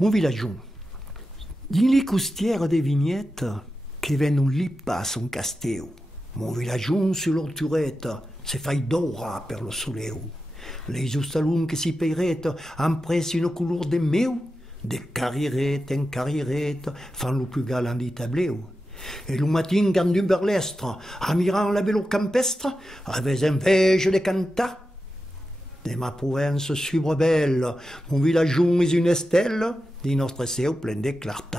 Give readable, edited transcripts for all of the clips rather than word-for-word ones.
Mon village, dans les costières des vignettes, qui viennent un lippa à son castéo. Mon village, sur l'orturette, se fait d'ora per lo soleu. Les ustalun qui s'y paierette, empressent une couleur de meu, de carriérette en carriérette, font le plus galant du tableau. Et le matin, quand du berlestre, admirant la belle campestre, avait envie de cantar. De ma province subre belle, mon village est une estelle, de notre ciel plein de clarté.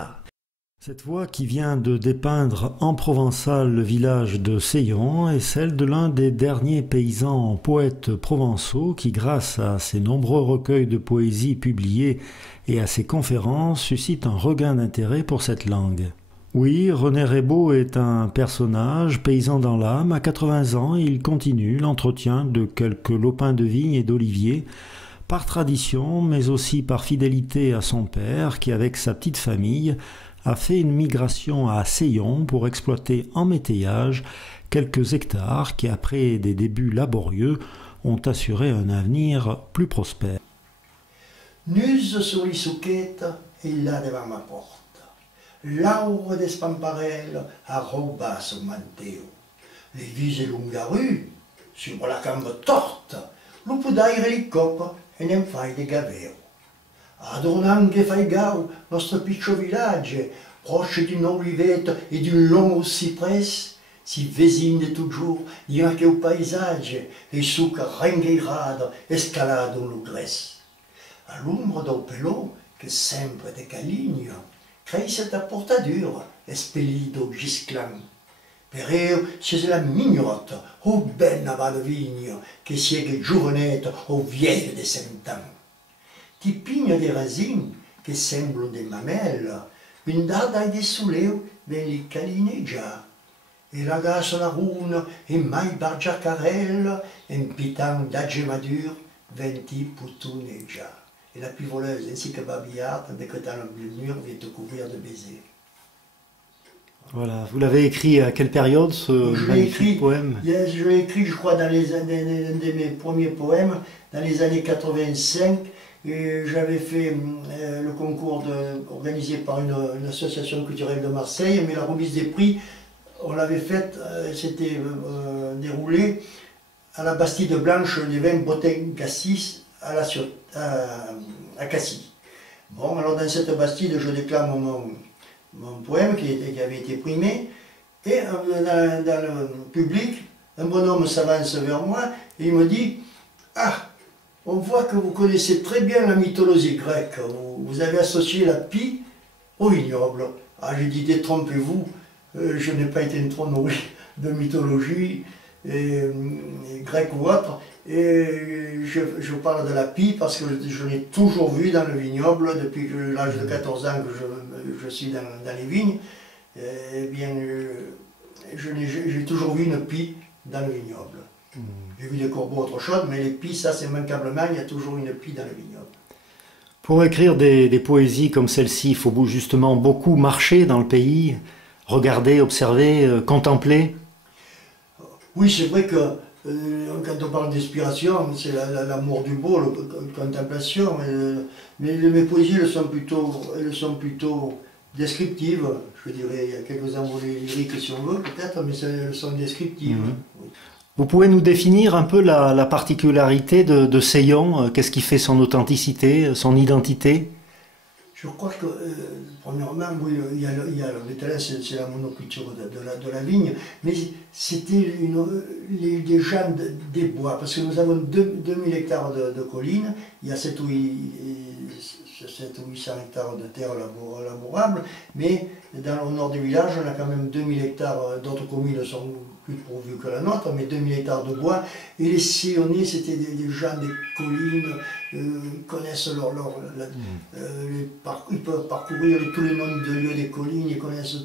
Cette voix qui vient de dépeindre en provençal le village de Seyon est celle de l'un des derniers paysans poètes provençaux qui, grâce à ses nombreux recueils de poésie publiés et à ses conférences, suscite un regain d'intérêt pour cette langue. Oui, René Rébaud est un personnage paysan dans l'âme. À 80 ans, il continue l'entretien de quelques lopins de vigne et d'oliviers, par tradition, mais aussi par fidélité à son père, qui, avec sa petite famille, a fait une migration à Seyon pour exploiter en métayage quelques hectares qui, après des débuts laborieux, ont assuré un avenir plus prospère. Nus sur les souquettes et là devant ma porte. L'aure des spamparelles arroba son manteo. Les vises lungarus, sur la cambe torte, le poudaire et les copes, et n'en fai de gaveo. Adornant che fai gau, nostro piccolo village, proche d'une olivette et d'un long cyprès, si vesine de toujours, il y a qu'au paysage, les souks rengueirades, escalade le grès. À l'ombre del pelot, que sempre de caligno, crée cette portadure, espellido gisclan. Per chez la mignotte, au ben aval de vigne, que siègue giovanette, au vieille de 100 ans. Ti pigne des racines, che semblano des mamelles, une dada e des souleux, ben li calineggia. E la gasse la rune, e mai bargiacarelle, en pitan d'age madur, venti poutuneggia. Et la plus voleuse, ainsi que babillarde, dès que dans le mur, vient te couvrir de baisers. Voilà, vous l'avez écrit à quelle période ce magnifique poème? Je l'ai écrit, je crois, dans un de mes premiers poèmes, dans les années 85. J'avais fait le concours organisé par une association culturelle de Marseille, mais la remise des prix, on l'avait faite, c'était déroulé à la Bastide Blanche des vins Bottin-Cassis à Cassis. Bon, alors dans cette Bastide, je déclame mon poème qui avait été primé, et dans le public, un bonhomme s'avance vers moi et il me dit « Ah, on voit que vous connaissez très bien la mythologie grecque, vous avez associé la pie au vignoble. » Ah, j'ai dit « Détrompez-vous, je n'ai pas été introduit de mythologie grecque ou autre, et je parle de la pie parce que je l'ai toujours vu dans le vignoble depuis l'âge de 14 ans que je suis dans les vignes. Eh bien, j'ai toujours vu une pie dans le vignoble. J'ai vu des corbeaux autre chose, mais les pies, ça c'est immanquablement, il y a toujours une pie dans le vignoble. Pour écrire des poésies comme celle-ci, il faut justement beaucoup marcher dans le pays, regarder, observer, contempler. Oui, c'est vrai que quand on parle d'inspiration, c'est l'amour du beau, la contemplation, mais mes poésies elles sont plutôt descriptives. Je dirais, il y a quelques envolées lyriques si on veut, peut-être, mais elles sont descriptives. Oui. Vous pouvez nous définir un peu la particularité de Seyon, qu'est-ce qui fait son authenticité, son identité? Je crois que, premièrement, oui, il y a le talent, c'est la monoculture de la vigne, mais c'était les gens des bois, parce que nous avons 2000 hectares de collines, il y a 7 ou 800 hectares de terres labourables, mais dans le nord du village, on a quand même 2000 hectares, d'autres communes sont plus pourvues que la nôtre, mais 2000 hectares de bois, et les Sillonnais, c'était des gens des collines, ils connaissent ils peuvent parcourir tous les noms de lieux des collines, ils connaissent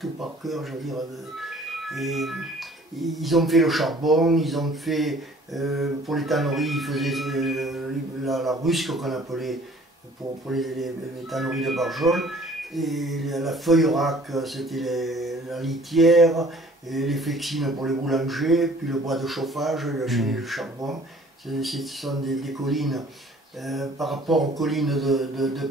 tout par cœur, je veux dire. Et ils ont fait le charbon, ils ont fait, pour les tanneries, ils faisaient la rusque qu'on appelait, pour les tanneries de Barjol, et la feuille-rac, c'était la litière, et les flexines pour les boulangers, puis le bois de chauffage, le charbon. Ce sont des collines par rapport aux collines de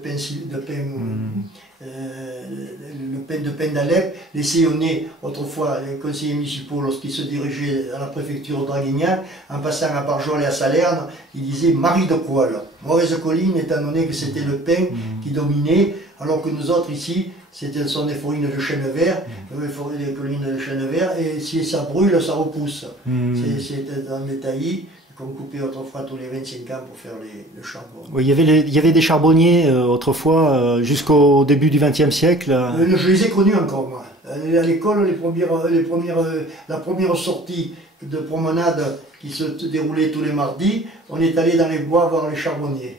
Pin d'Alep, les Séyonnais, autrefois les conseillers municipaux, lorsqu'ils se dirigeaient à la préfecture draguignane, en passant à Barjol et à Salerne, ils disaient Marie de Poil. Mauvaise colline, étant donné que c'était le pin qui dominait, alors que nous autres ici, ce sont des forines de chêne vert, des collines de chêne vert, et si ça brûle, ça repousse. C'est dans les taillis qu'on coupait autrefois tous les 25 ans pour faire le charbon. Oui, il y avait des charbonniers autrefois, jusqu'au début du XXe siècle. Je les ai connus encore, moi. À l'école, la première sortie de promenade qui se déroulait tous les mardis, on est allé dans les bois voir les charbonniers.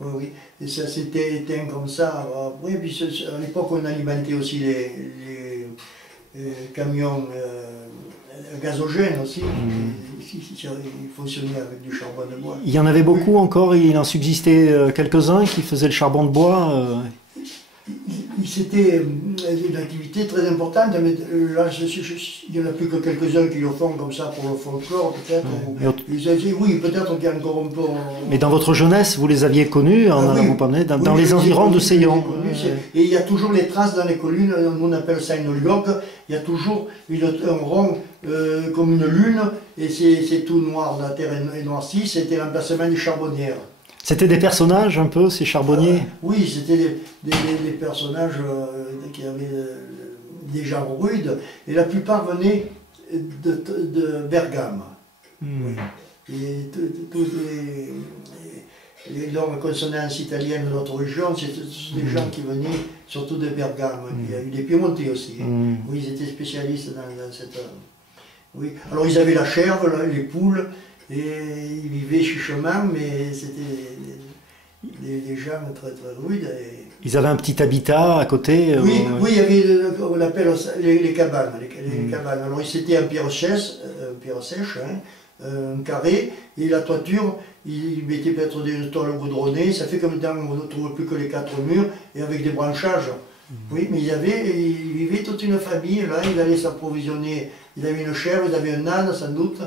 Oui, oui. Et ça s'était éteint comme ça. Oui, puis à l'époque, on alimentait aussi les camions gazogènes aussi. Il fonctionnait avec du charbon de bois. Il y en avait beaucoup encore, il en subsistait quelques-uns qui faisaient le charbon de bois. C'était une activité très importante, mais là, il n'y en a plus que quelques-uns qui le font comme ça pour le folklore, peut-être. Oui, peut-être qu'il y a encore un peu... Mais dans votre jeunesse, vous les aviez connus, en allant vous promener dans les environs de Seyon. Et il y a toujours les traces dans les collines, on appelle ça une lioque, il y a toujours un rond comme une lune, et c'est tout noir, la terre est noircie, c'était l'emplacement des charbonnières. C'était des personnages un peu, ces charbonniers? Oui, c'était des personnages qui avaient des gens rudes, et la plupart venaient de Bergame. Oui. Et tous les langues consonances italiennes de notre région, c'est des gens qui venaient surtout de Bergame. Il y a eu des Piémontais aussi. Oui, ils étaient spécialistes dans cette... Oui. Alors ils avaient la chèvre, les poules, et ils vivaient chichement, mais c'était des gens très très rudes. Et... Ils avaient un petit habitat à côté. Oui, oui, il y avait, on appelle les cabanes. Les cabanes. Alors c'était en pierre sèche, un carré, et la toiture, ils mettaient peut-être des toiles goudronnées, ça fait comme dans, on ne trouve plus que les 4 murs, et avec des branchages. Oui, mais ils vivaient toute une famille, là, ils allaient s'approvisionner, ils avaient une chèvre, ils avaient un âne sans doute,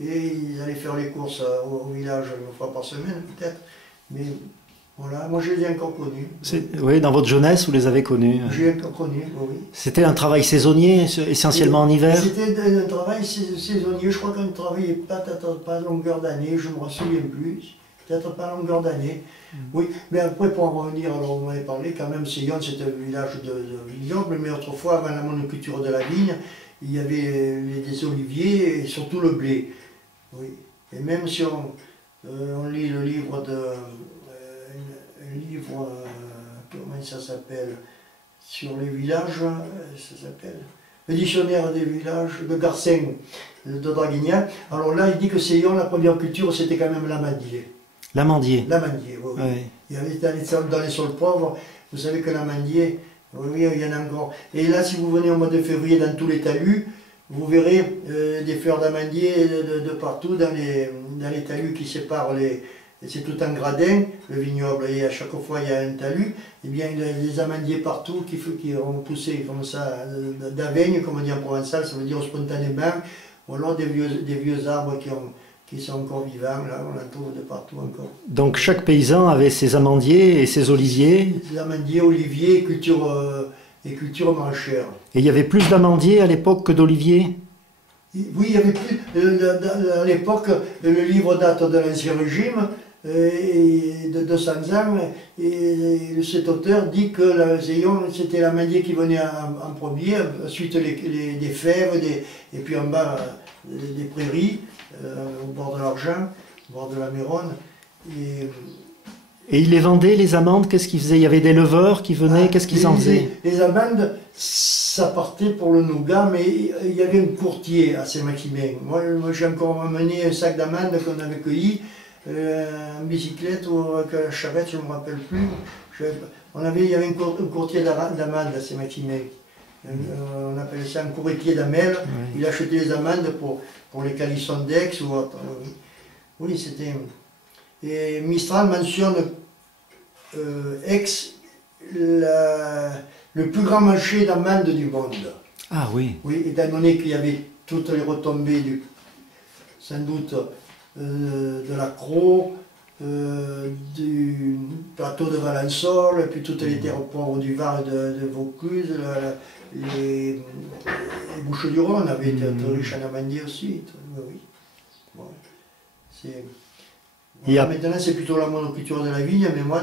et ils allaient faire les courses au village une fois par semaine peut-être. Mais voilà, moi je les ai encore connus. Oui, dans votre jeunesse, vous les avez connus. J'ai encore connus, oui. C'était un travail saisonnier, essentiellement en hiver? C'était un travail saisonnier, je crois qu'on ne travaillait pas à longueur d'année, je ne me souviens plus. Peut-être pas à longueur d'année. Oui, mais après pour en revenir, alors on m'avait parlé quand même, Seyon c'était un village de vignobles, mais autrefois avant la monoculture de la vigne, il y avait des oliviers et surtout le blé. Oui. Et même si on lit le livre comment ça s'appelle, sur les villages, ça s'appelle le dictionnaire des villages de Garcin, de Draguignan. Alors là, il dit que Seyon, la première culture, c'était quand même l'amandier. L'amandier. L'amandier, oui. Oui. Il y avait dans les sols pauvres, vous savez que l'amandier, oui, il y en a encore. Et là, si vous venez au mois de février dans tous les talus, vous verrez des fleurs d'amandier de partout dans les talus qui séparent c'est tout en gradin, le vignoble, et à chaque fois il y a un talus, et bien il y a des amandiers partout qui ont poussé comme ça, d'aveigne, comme on dit en provençal, ça veut dire spontanément, ou alors des vieux arbres qui sont encore vivants, là, on en trouve de partout encore. Donc chaque paysan avait ses amandiers et ses oliviers? Des amandiers, oliviers, et culture maraîchère. Et il y avait plus d'amandiers à l'époque que d'oliviers? Oui, il y avait plus. À l'époque, le livre date de l'Ancien Régime, de 200 ans, et cet auteur dit que c'était l'amandier qui venait en premier, ensuite des fèves, et puis en bas des prairies, au bord de l'Argent, au bord de la Méronne. Et ils les vendaient, les amandes, qu'est-ce qu'ils faisaient? Il y avait des leveurs qui venaient, qu'est-ce qu'ils en faisaient? Les amandes, ça partait pour le nougat, mais il y avait un courtier à Saint-Maximin. Moi j'ai encore amené un sac d'amandes qu'on avait cueilli, en bicyclette ou avec la charrette, je ne me rappelle plus. Il y avait un courtier d'amandes à Saint-Maximin. On appelait ça un courtier d'amel. Il achetait les amandes pour les calissons d'Aix ou autre. Oui, c'était... Et Mistral mentionne Aix, le plus grand marché d'amandes du monde. Ah oui. Oui, étant donné qu'il y avait toutes les retombées sans doute de la Croix, du plateau de Valençol, et puis toutes les terres pauvres du Var et de Vaucluse, les Bouches-du-Rhône avaient été très riches en amandier aussi. Oui. Bon, maintenant c'est plutôt la monoculture de la vigne, mais moi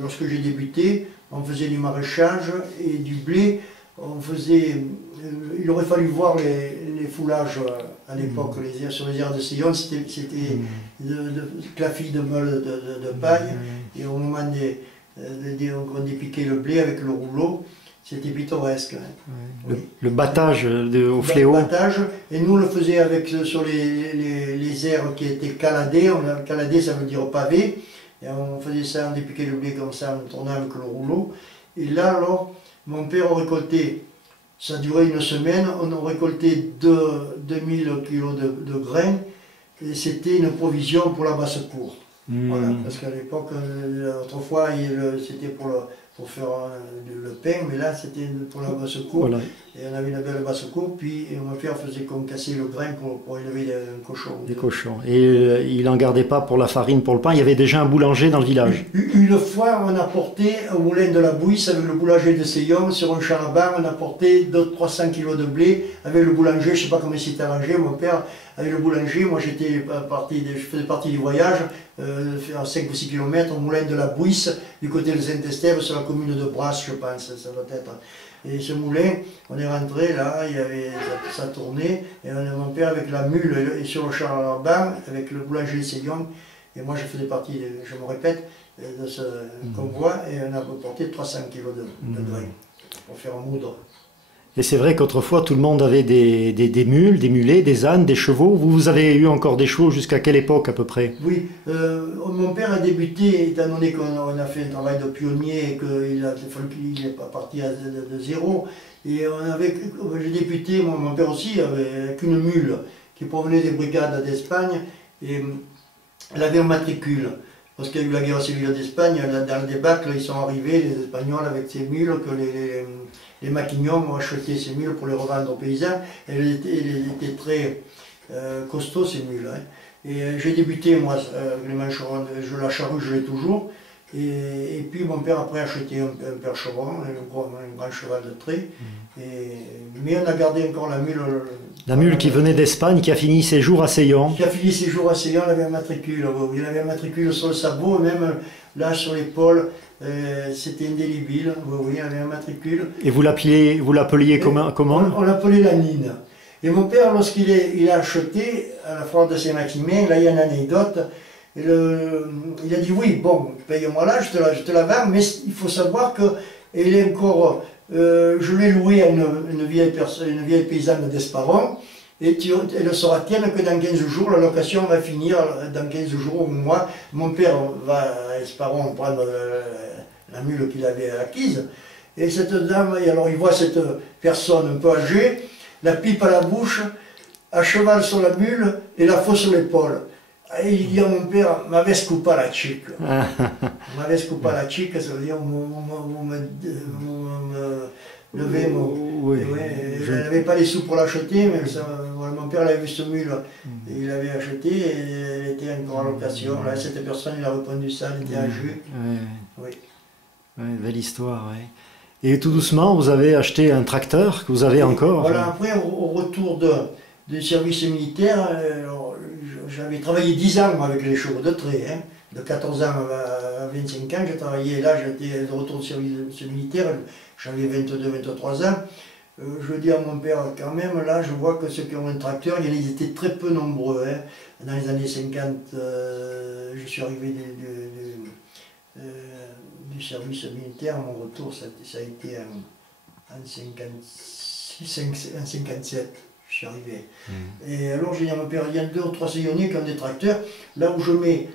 lorsque j'ai débuté, on faisait du maraîchage et du blé. Il aurait fallu voir les foulages à l'époque, sur les aires de Seillon, c'était clafis de meule de paille, et au moment on dépiquait le blé avec le rouleau, c'était pittoresque. Hein. Le battage au fléau. Le battage, et nous on le faisait sur les aires qui étaient caladées. Caladé, ça veut dire pavé, et on faisait ça, on dépiquait le blé comme ça, en tournant avec le rouleau. Et là alors, mon père récoltait, ça durait une semaine, on récoltait 2000 kilos de grains, et c'était une provision pour la basse-cour. Voilà, parce qu'à l'époque, autrefois, c'était pour faire le pain, mais là c'était pour la basse-cour. Voilà. Et on avait une belle basse-cour, puis mon père faisait casser le grain pour élever un cochon. Des cochons. Et il n'en gardait pas pour la farine, pour le pain, il y avait déjà un boulanger dans le village. Une fois, on apportait au moulin de la Bouisse, avec le boulanger de Seillon, sur un charaban, on apportait 300 kilos de blé, avec le boulanger, je ne sais pas comment il s'était arrangé, mon père, avec le boulanger, moi je faisais partie du voyage, à 5 ou 6 km, au moulin de la Bouisse, du côté de Saint-Estève, sur la commune de Brasse, je pense, ça doit être. Et ce moulin, on est rentré là, ça tournait, et mon père avec la mule et sur le charaban, avec le boulanger de Seillon, et moi je faisais partie, je me répète, de ce convoi, et on a apporté 300 kilos de grains pour faire moudre. Et c'est vrai qu'autrefois tout le monde avait des mules, des mulets, des ânes, des chevaux. Vous avez eu encore des chevaux jusqu'à quelle époque à peu près? Oui, mon père a débuté, étant donné qu'on a fait un travail de pionnier et qu'il est parti de zéro. Et j'ai débuté, mon père aussi, avec une mule qui provenait des brigades d'Espagne. Et elle avait un matricule. Parce qu'il y a eu la guerre civile d'Espagne, dans le débâcle, ils sont arrivés, les Espagnols, avec ces mules, que les maquignons ont acheté ces mules pour les revendre aux paysans. Elles étaient très costauds, ces mules. Hein. Et j'ai débuté, moi, avec les mancherons, la charrue, je l'ai toujours. Et puis mon père après a acheté un percheron, un grand cheval de trait. Mais on a gardé encore la mule. La mule qui venait d'Espagne, qui a fini ses jours à Seillon. Qui a fini ses jours à Seillon, elle avait un matricule. Il avait un matricule sur le sabot, même là sur l'épaule, c'était indélébile. Oui, il avait un matricule. Et vous l'appeliez comment? On l'appelait la Nine. Et mon père, lorsqu'il a acheté à la foire de Saint-Maximin, là il y a une anecdote, il a dit oui, bon, paye-moi là, je te la vends, mais il faut savoir qu'elle est encore. Je l'ai loué à une vieille paysanne d'Esparon, et elle sera tienne que dans 15 jours, la location va finir dans 15 jours au mois. Mon père va à Esparon prendre la mule qu'il avait acquise, et cette dame, et alors il voit cette personne un peu âgée, la pipe à la bouche, à cheval sur la mule et la faux sur l'épaule. Et il dit à mon père, m'avais coupé la chic. M'avais coupé la chic, ça veut dire, vous me levez. Oui, je n'avais pas les sous pour l'acheter, mais mon père avait vu cette mule, et il l'avait acheté, et elle était encore en location. Là, cette personne, il a répondu ça, elle était en jus. Oui. Belle histoire, oui. Et tout doucement, vous avez acheté un tracteur que vous avez encore. Voilà, après, au retour du service militaire, j'avais travaillé 10 ans avec les chevaux de trait, hein. De 14 ans à 25 ans, j'ai travaillé là, j'étais de retour du service militaire, j'avais 22-23 ans. Je dis à mon père, quand même, là, je vois que ceux qui ont un tracteur, ils étaient très peu nombreux. Hein. Dans les années 50, je suis arrivé du service militaire, mon retour, ça a été en 57. Je suis arrivé. Et alors j'ai dit à mon père, il y a 2 ou 3 saillonniers qui ont des tracteurs, là où je mets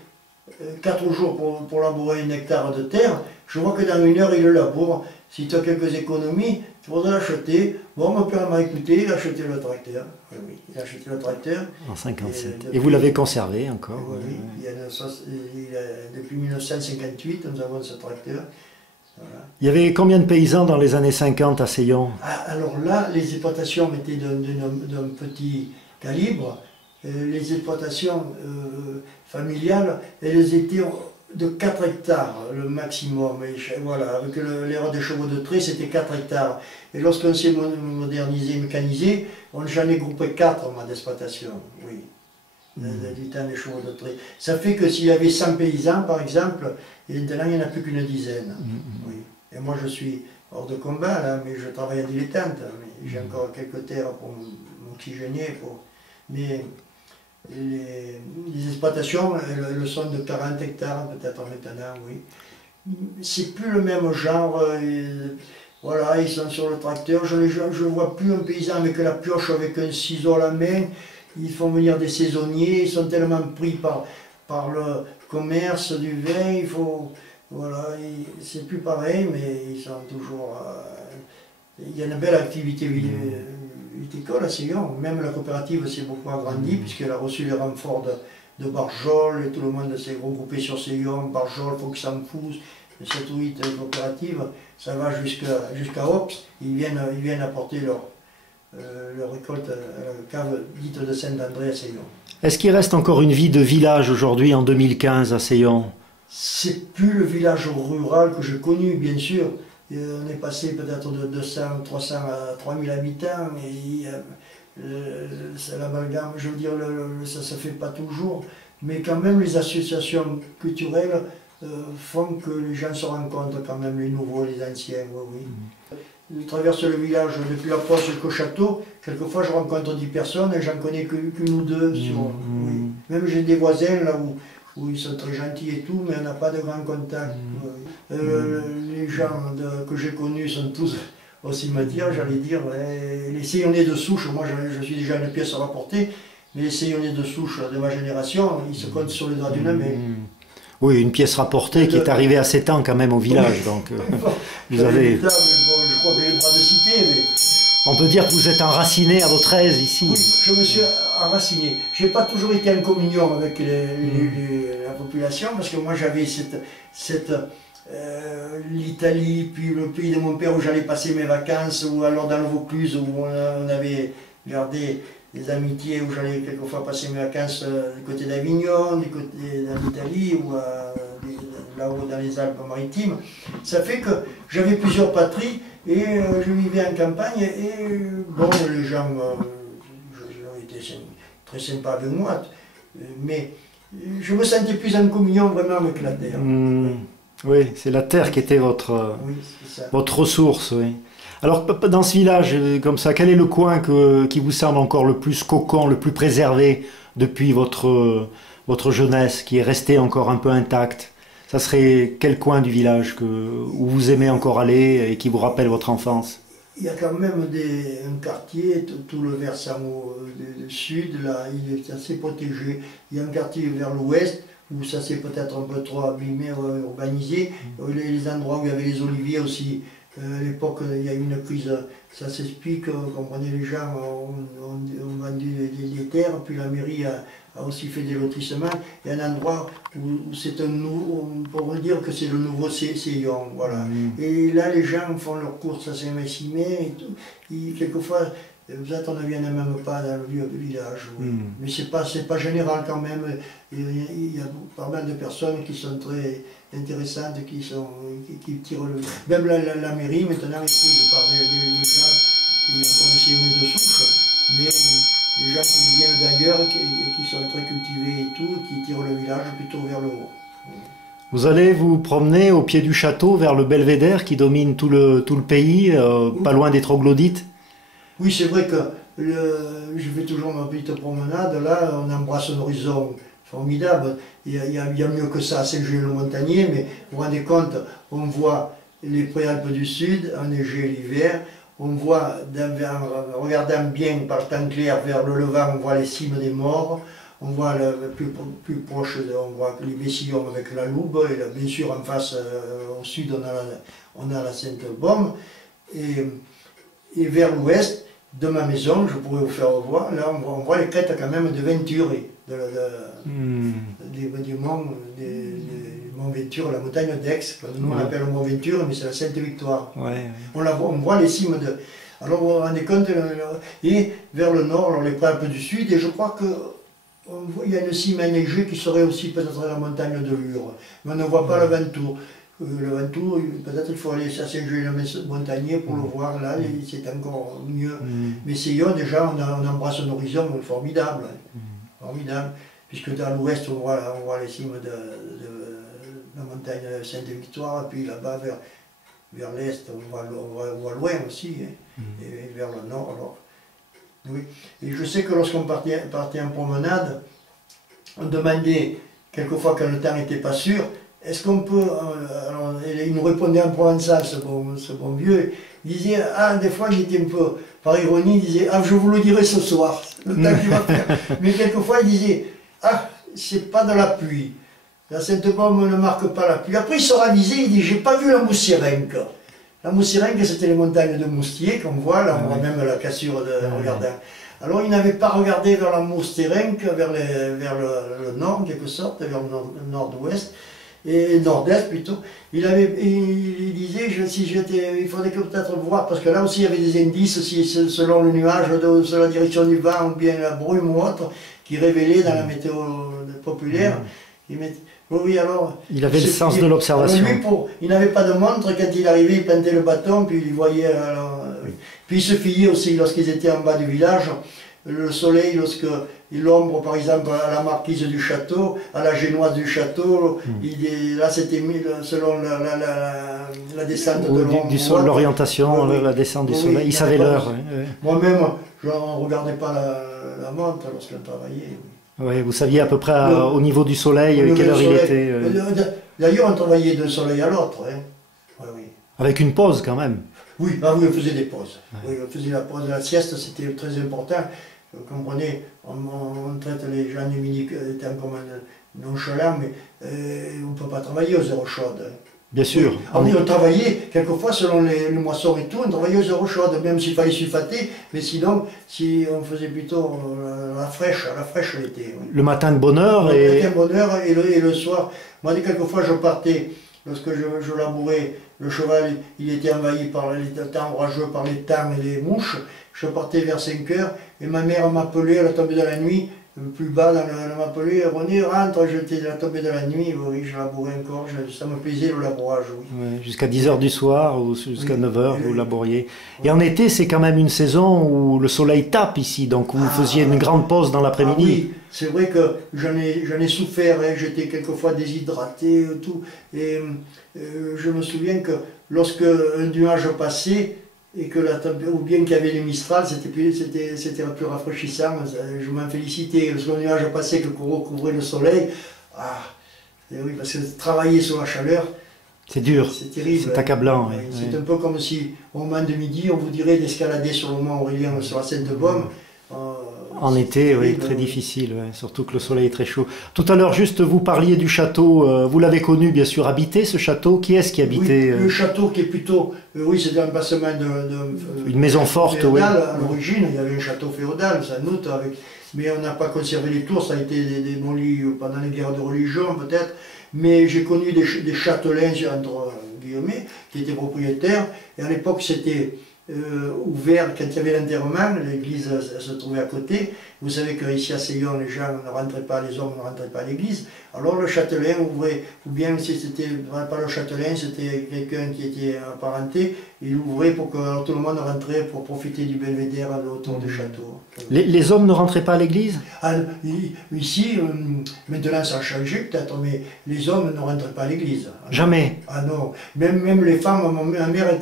4 jours pour labourer 1 hectare de terre, je vois que dans 1 heure il le laboure. Si tu as quelques économies, tu voudrais l'acheter. Bon, mon père m'a écouté, il a acheté le tracteur. Oui, il a acheté le tracteur. En 57. Et vous l'avez conservé encore? Oui, depuis 1958, nous avons ce tracteur. Voilà. Il y avait combien de paysans dans les années 50 à Seillon? Alors là, les exploitations étaient d'un petit calibre. Les exploitations familiales, elles étaient de 4 hectares le maximum. Et voilà, avec l'ère des chevaux de trait, c'était 4 hectares. Et lorsqu'on s'est modernisé, mécanisé, j'en ai groupé 4 d'exploitation, oui. Du temps des chevaux de trait. Ça fait que s'il y avait 100 paysans, par exemple, et maintenant il n'y en a plus qu'une dizaine. Oui. Et moi je suis hors de combat, là, mais je travaille en dilettante. J'ai encore quelques terres pour m'oxygéner. Mais les exploitations, elles sont de 40 hectares peut-être maintenant, oui. C'est plus le même genre. Voilà, ils sont sur le tracteur. Je ne vois plus un paysan avec la pioche, avec un ciseau à la main. Ils font venir des saisonniers, ils sont tellement pris par le commerce du vin, voilà, c'est plus pareil, mais ils sont toujours... il y a une belle activité viticole à Seillon, même la coopérative s'est beaucoup agrandie, puisqu'elle a reçu les renforts de Barjol, et tout le monde s'est regroupé sur Seillon, Barjol, Fox-en-Fous, 7 ou 8 coopératives, ça va jusqu'à Ops, ils viennent apporter leur récolte à la cave dite de Saint-André à Seillon. Est-ce qu'il reste encore une vie de village aujourd'hui en 2015 à Seillon? C'est plus le village rural que j'ai connu, bien sûr. On est passé peut-être de 200, 300 à 3000 habitants, mais c'est l'amalgame, je veux dire, ça ne se fait pas toujours. Mais quand même, les associations culturelles font que les gens se rencontrent quand même, les nouveaux, les anciens, oui. Je traverse le village depuis la poste jusqu'au château. Quelquefois, je rencontre 10 personnes et j'en connais qu'une ou deux. Oui. Même j'ai des voisins là où ils sont très gentils et tout, mais on n'a pas de grand contact. Les gens que j'ai connus sont tous au cimetière, j'allais dire. Les Seillonnais de souche, moi je suis déjà une pièce à rapporter, mais les Seillonnais de souche de ma génération, ils se comptent sur les doigts d'une main. Oui, une pièce rapportée qui est arrivée à 7 ans quand même au village, donc vous avez... Bon, je crois que j'ai le droit de citer, mais... On peut dire que vous êtes enraciné à votre aise ici. Oui, je me suis enraciné. Je n'ai pas toujours été en communion avec la population, parce que moi j'avais l'Italie, puis le pays de mon père où j'allais passer mes vacances, ou alors dans le Vaucluse où on avait gardé des amitiés, où j'allais quelquefois passer mes vacances du côté d'Avignon, du côté de l'Italie, ou là-haut dans les Alpes-Maritimes. Ça fait que j'avais plusieurs patries et je vivais en campagne et bon, les gens étaient très sympas avec moi, mais je me sentais plus en communion vraiment avec la terre. Oui, c'est la terre qui était votre ressource. Oui. Alors, dans ce village, comme ça, quel est le coin qui vous semble encore le plus cocon, le plus préservé depuis votre jeunesse, qui est resté encore un peu intact? Ça serait quel coin du village où vous aimez encore aller et qui vous rappelle votre enfance? Il y a quand même un quartier, tout le versant du sud, là, il est assez protégé. Il y a un quartier vers l'ouest, où ça s'est peut-être un peu trop abîmé, urbanisé. Les endroits où il y avait les oliviers aussi. À l'époque, il y a eu une crise, ça s'explique, comprenez, les gens ont vendu des terres, puis la mairie a aussi fait des lotissements. Il y a un endroit où c'est on pourrait dire que c'est le nouveau Seillon, voilà. Et là, les gens font leurs courses à Saint-Maximin et tout. Quelquefois, peut-être on ne vient même pas dans le vieux village, mais c'est pas général quand même. Il y a pas mal de personnes qui sont très intéressantes, qui tirent le... Même la mairie maintenant est prise par des gens comme Seillonnais de souche, mais des gens qui viennent d'ailleurs et qui sont très cultivés et tout, qui tirent le village plutôt vers le haut. Vous allez vous promener au pied du château vers le belvédère qui domine tout le pays, pas loin des troglodytes? Oui, c'est vrai que je fais toujours ma petite promenade, là on embrasse un horizon formidable, il y a mieux que ça à Saint-Julien-le-Montagnier, mais vous vous rendez compte, on voit les préalpes du Sud, enneigées l'hiver, on voit, en regardant bien par le temps clair vers le levant, on voit les cimes des morts, on voit plus proche, on voit les Bessillons avec la Loube, et bien sûr en face, au sud, on a la Sainte-Baume, et vers l'ouest de ma maison, je pourrais vous faire voir, là on voit les crêtes quand même de Venture, du mont Venture, la montagne d'Aix, nous on l'appelle le mont Venture, mais c'est la Sainte-Victoire. On voit les cimes de... Alors vous vous rendez compte, et vers le nord, alors les Alpes du Sud, et je crois que il y a une cime enneigée qui serait aussi peut-être la montagne de Lure, mais on ne voit pas le Ventoux. Le Ventoux, peut-être il faut aller à Saint-Jean-le-Montagnier pour le voir, là, c'est encore mieux. Mais Seillon, déjà, on embrasse un horizon formidable, formidable, puisque dans l'ouest, on voit les cimes de la montagne Sainte-Victoire, et puis là-bas, vers l'est, on voit loin aussi, hein, et vers le nord, alors. Oui. Et je sais que lorsqu'on partait en promenade, on demandait, quelquefois quand le temps n'était pas sûr, est-ce qu'on peut... alors, il nous répondait en provençal, ce bon vieux, il disait, ah, des fois il était un peu, par ironie, il disait, ah, je vous le dirai ce soir, le temps qu'il va faire. Mais quelquefois il disait, ah, c'est pas de la pluie, la Sainte-Baume ne marque pas la pluie. Après il se ravisait, il dit, j'ai pas vu la Moussirenque. La Moussirenque, c'était les montagnes de Moustier, qu'on voit, là on voit même la cassure de regardant. Alors il n'avait pas regardé vers la Moussirenque, vers le nord, en quelque sorte, vers le nord-ouest, et nord-est plutôt. Il disait, il faudrait peut-être voir, parce que là aussi il y avait des indices, selon le nuage, selon la direction du vent, ou bien la brume ou autre, qui révélait dans la météo populaire. Oui, alors, il avait le sens de l'observation. Il n'avait pas de montre, quand il arrivait, il plantait le bâton, puis il voyait. Puis il se fiait aussi, lorsqu'ils étaient en bas du village, le soleil, l'ombre, par exemple, à la marquise du château, à la génoise du château, là c'était selon la descente de l'ombre. L'orientation, la descente du soleil, il savait l'heure. Moi-même, je ne regardais pas la montre lorsqu'on travaillait. Oui, vous saviez à peu près au niveau du soleil quelle heure il était. D'ailleurs, on travaillait d'un soleil à l'autre. Hein. Oui. Avec une pause quand même. Oui, oui, on faisait des pauses. Oui, on faisait la pause de la sieste, c'était très important. Vous comprenez, on traite les gens du midi comme nonchalants, mais on ne peut pas travailler aux heures chaudes. Hein. Bien sûr. Oui, on travaillait, quelquefois, selon les moissons et tout, on travaillait aux heures chaudes, même s'il fallait sulfater, mais sinon, si on faisait plutôt la fraîche l'été. Oui. Le matin de bonne heure Le matin de bonne heure et le soir. Moi, quelquefois, je partais, lorsque je labourais, le cheval, il était envahi par les temps orageux, par les tames et les mouches. Je partais vers 5 heures, et ma mère m'appelait à la tombée de la nuit, plus bas, elle m'appelait, René, rentre, j'étais à la tombée de la nuit, oui, je labourais encore, ça me plaisait le labourage, oui. Ouais, jusqu'à 10 h du soir ou jusqu'à 9 h, vous laboriez. Et en été, c'est quand même une saison où le soleil tape ici, donc vous faisiez une grande pause dans l'après-midi. Oui, c'est vrai que j'en ai souffert, hein, j'étais quelquefois déshydraté, tout, et je me souviens que lorsque un nuage passait, et que ou bien qu'il y avait les Mistral, c'était plus rafraîchissant, je m'en félicitais, parce que le nuage passait, que recouvrait le soleil, oui, parce que travailler sur la chaleur, c'est dur, c'est terrible. C'est accablant. Oui. C'est un peu comme si, au moment de midi, on vous dirait d'escalader sur le mont Aurélien, sur la Sainte-Baume. En été, oui, très difficile, surtout que le soleil est très chaud. Tout à l'heure, juste, vous parliez du château, vous l'avez connu, bien sûr, habité, ce château. Qui est-ce qui habitait Le château qui est plutôt, oui, c'était un bassement une maison forte, féodale, à l'origine, il y avait un château féodal, sans doute, mais on n'a pas conservé les tours, ça a été démoli pendant les guerres de religion, peut-être, mais j'ai connu des châtelains, entre guillemets, qui étaient propriétaires, et à l'époque, c'était ouvert quand il y avait l'enterrement, l'église se trouvait à côté. Vous savez qu'ici à Seillon, les gens ne rentraient pas, les hommes ne rentraient pas à l'église. Alors le châtelain ouvrait, ou bien si c'était pas le châtelain, c'était quelqu'un qui était apparenté, il ouvrait pour que tout le monde rentrait pour profiter du belvédère autour du château. Les hommes ne rentraient pas à l'église? Ici, maintenant ça a changé peut-être, mais les hommes ne rentraient pas à l'église. Jamais? Ah non, même les femmes, ma mère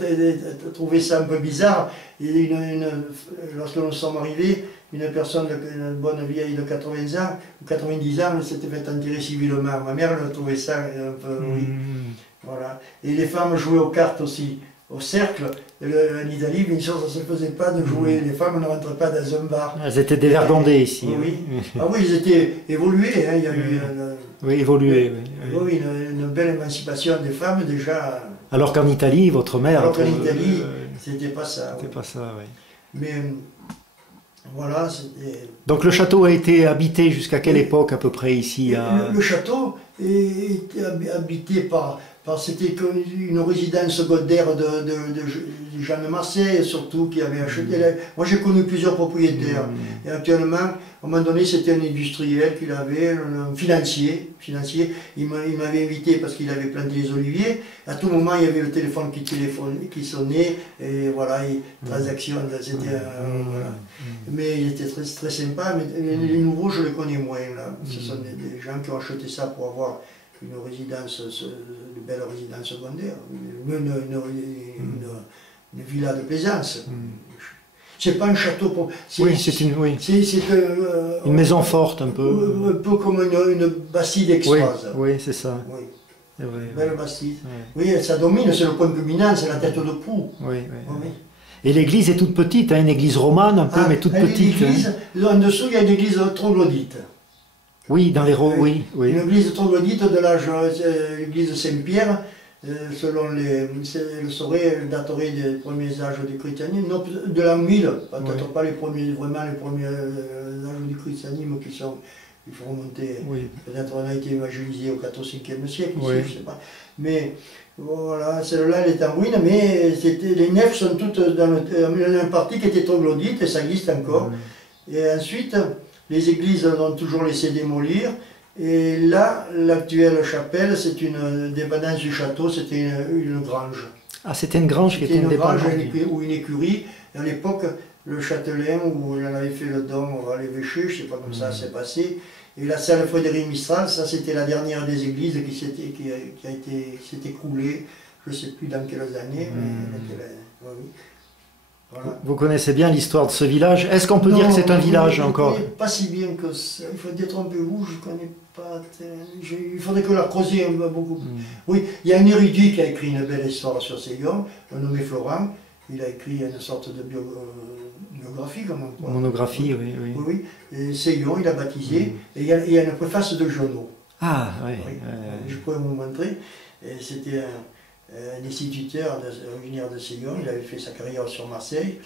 trouvait ça un peu bizarre. Et lorsque nous sommes arrivés, une personne, une bonne vieille de 80 ans, ou 90 ans, s'était fait enterrer civilement. Ma mère elle trouvait ça un peu, oui. Voilà. Et les femmes jouaient aux cartes aussi, au cercle. En Italie, bien sûr, ça ne se faisait pas de jouer. Les femmes ne rentraient pas dans un bar. Elles étaient dévergondées ici. Oui. Ah oui, ils étaient évolués. Hein. Il y a eu oui, évolués. Oui, une belle émancipation des femmes déjà. Alors qu'en Italie, votre mère... Alors qu'en Italie, c'était pas ça. C'était pas ça, oui. Mais voilà, c'était... Donc le château a été habité jusqu'à quelle époque à peu près ici Le château était habité par C'était une résidence secondaire de Jean de Marseille, surtout, qui avait acheté. Moi, j'ai connu plusieurs propriétaires. Et actuellement, à un moment donné, c'était un industriel qu'il avait, un financier. Il m'avait invité parce qu'il avait planté les oliviers. À tout moment, il y avait le téléphone qui sonnait. Et voilà, transaction, c'était... voilà. Mais il était très, très sympa. Mais les nouveaux, je les connais moins. Là. Ce sont des gens qui ont acheté ça pour avoir une résidence, une belle résidence secondaire, une villa de plaisance. C'est pas un château pour... Oui, c'est une, une maison forte un peu. Un peu comme une bastide exoise. Oui, c'est ça. Oui. C'est vrai. Belle bastide. Oui, ça domine, c'est le point culminant, c'est la tête de proue. Oui. Et l'église est toute petite, hein, une église romane un peu, mais toute petite. En dessous, il y a une église troglodyte. Oui, dans les oui. Une église troglodyte de l'âge, l'église Saint-Pierre, selon le saurait, daterait des premiers âges du christianisme, non, de l'an 1000, peut-être pas les premiers âges du christianisme il faut remonter, peut-être on a été évangélisé au 4e, 5e siècle, ici, je ne sais pas. Mais voilà, celle-là elle est en ruine, mais les nefs sont toutes dans une partie qui était troglodyte, et ça existe encore. Et ensuite, les églises ont toujours laissé démolir. Et là, l'actuelle chapelle, c'est une dépendance du château, c'était une grange. Ah, c'était une grange qui était une grange ou une écurie. Et à l'époque, le châtelain, où on avait fait le don à l'évêché, je ne sais pas comment ça s'est passé. Et la salle Frédéric Mistral, ça c'était la dernière des églises qui s'est écroulée, je ne sais plus dans quelles années. Voilà. Vous connaissez bien l'histoire de ce village. Est-ce qu'on peut dire que c'est un village encore? Pas si bien que ça. Il faut détrompez-vous, je ne connais pas. Il faudrait que la creuser beaucoup. Oui, il y a un érudit qui a écrit une belle histoire sur Seyon, un nommé Florent. Il a écrit une sorte de biographie, comment on monographie, oui. Et Seyon, il a baptisé. Et il y a une préface de Jonot. Ah, oui. Je pourrais vous montrer. C'était un instituteur originaire de Seyon, il avait fait sa carrière sur Marseille,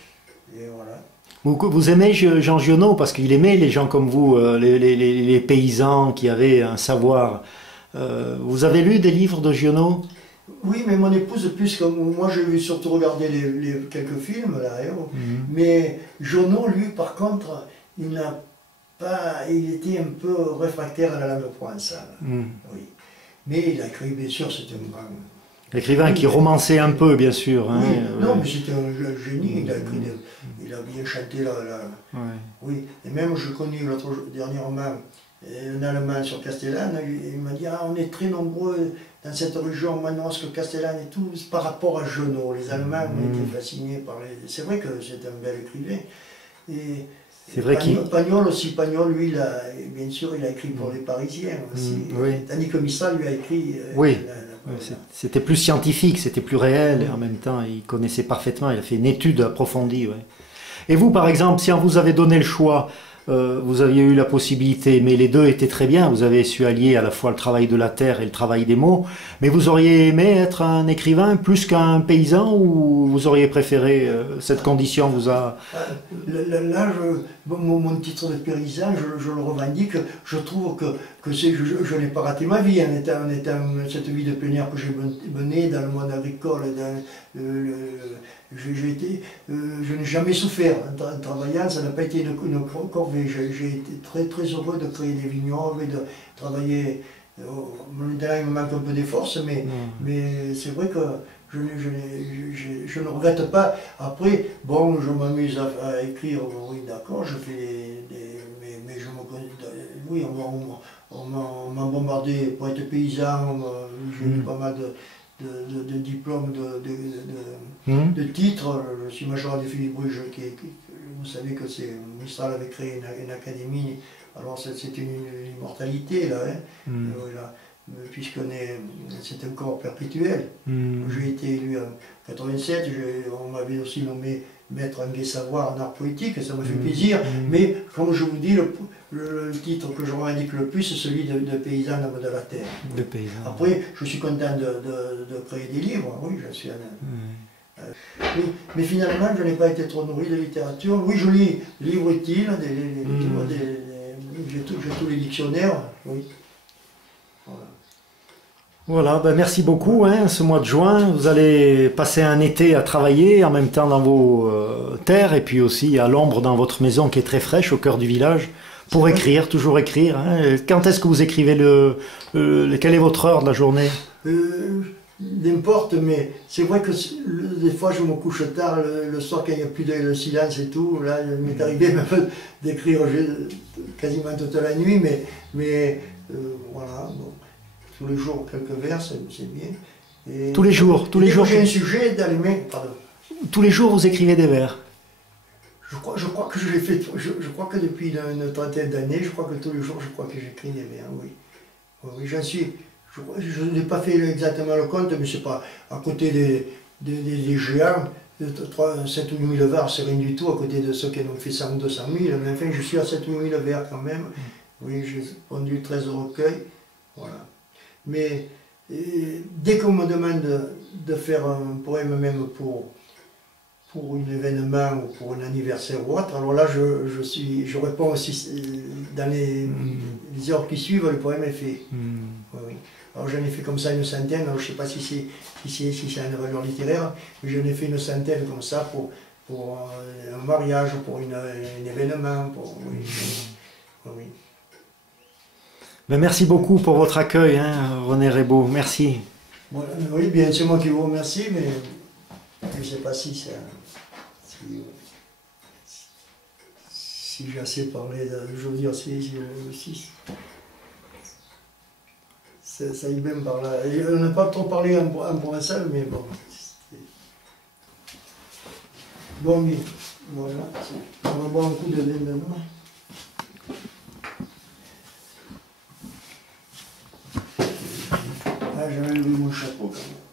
et voilà. Vous aimez Jean Giono parce qu'il aimait les gens comme vous, les paysans qui avaient un savoir. Vous avez lu des livres de Giono? Oui, mais mon épouse, plus que moi, j'ai surtout regardé quelques films, là, mais Giono, lui, par contre, il était un peu réfractaire à la langue provençale. Oui. Mais il a écrit, bien sûr, c'était un grand... L'écrivain qui romançait un peu, bien sûr. Hein, non, mais c'était un génie, il a bien chanté Oui, et même je connais dernièrement un Allemand sur Castellane, il m'a dit on est très nombreux dans cette région manosque, Castellane et tout, par rapport à Giono. Les Allemands ont été fascinés par les... C'est vrai que c'est un bel écrivain. Et c'est vrai Pagnol aussi, Pagnol, lui, bien sûr, il a écrit pour les Parisiens aussi. Tandis que Mistral lui a écrit... c'était plus scientifique, c'était plus réel, et en même temps, il connaissait parfaitement, il a fait une étude approfondie. Et vous, par exemple, si on vous avait donné le choix, vous aviez eu la possibilité, mais les deux étaient très bien, vous avez su allier à la fois le travail de la terre et le travail des mots, mais vous auriez aimé être un écrivain plus qu'un paysan, ou vous auriez préféré, cette condition vous a... Là, mon titre de paysan, je le revendique, je trouve que je n'ai pas raté ma vie en étant cette vie de plénière que j'ai menée dans le monde agricole, je n'ai jamais souffert en travaillant, ça n'a pas été une corvée. J'ai été très très heureux de créer des vignobles et de travailler. Maintenant il me manque un peu des forces, mais c'est vrai que je ne regrette pas. Après, bon, je m'amuse à écrire, oui d'accord, je fais mais je me connais, oui, on m'a bombardé pour être paysan, j'ai eu pas mal de diplômes, de titres. Je suis major de Philippe Bruges, vous savez que Mistral avait créé une académie, alors c'est une immortalité là, là puisque c'est un corps perpétuel. J'ai été élu en 87, on m'avait aussi nommé maître en gai savoir en art poétique, ça m'a fait plaisir, mais comme je vous dis, le titre que je revendique le plus, c'est celui de paysan d'homme de la terre. De paysan. Après, je suis content de créer des livres, oui, je suis oui, mais finalement, je n'ai pas été trop nourri de littérature. Oui, je lis livres utiles, j'ai tous les dictionnaires, oui. Voilà. Voilà, ben merci beaucoup. Hein, ce mois de juin, vous allez passer un été à travailler en même temps dans vos terres et puis aussi à l'ombre dans votre maison qui est très fraîche au cœur du village C'est pour vrai. écrire, toujours écrire. Hein. Quand est-ce que vous écrivez quelle est votre heure de la journée? N'importe, mais c'est vrai que des fois je me couche tard le soir quand il n'y a plus de le silence et tout. Là, il m'est arrivé même d'écrire quasiment toute la nuit, voilà. Bon. Tous les jours, quelques vers, c'est bien. Et, Tous et les dès que jours, j'ai un sujet dans les mains, pardon, tous les jours vous écrivez des vers. je crois que je l'ai fait, je crois que depuis une trentaine d'années, je crois que tous les jours, je crois que j'écris des vers, oui. Oui, oui, j'en suis. Je n'ai pas fait exactement le compte, mais c'est pas à côté des géants. 7 ou 8 000 vers, c'est rien du tout à côté de ceux qui en ont fait 100 ou 200 000. Mais enfin, je suis à 7 ou 8 000 vers quand même. Oui, j'ai pondu 13 recueils. Voilà. Mais dès qu'on me demande de faire un poème même pour un événement ou pour un anniversaire ou autre, alors là je réponds aussi dans les heures qui suivent, le poème est fait. Oui, oui. Alors j'en ai fait comme ça une centaine, alors je ne sais pas si c'est une valeur littéraire, mais j'en ai fait une centaine comme ça pour un mariage, pour un événement, oui, oui, oui. Ben, merci beaucoup pour votre accueil, hein, René Rébaud. Merci. Voilà, oui, bien, c'est moi qui vous remercie, mais je ne sais pas si j'ai assez parlé, je veux dire, si ça y même par là. On n'a pas trop parlé en provençal, mais bon. Bon, oui, voilà. On va boire un coup de vin maintenant. Ah, j'avais levé mon chapeau quand même.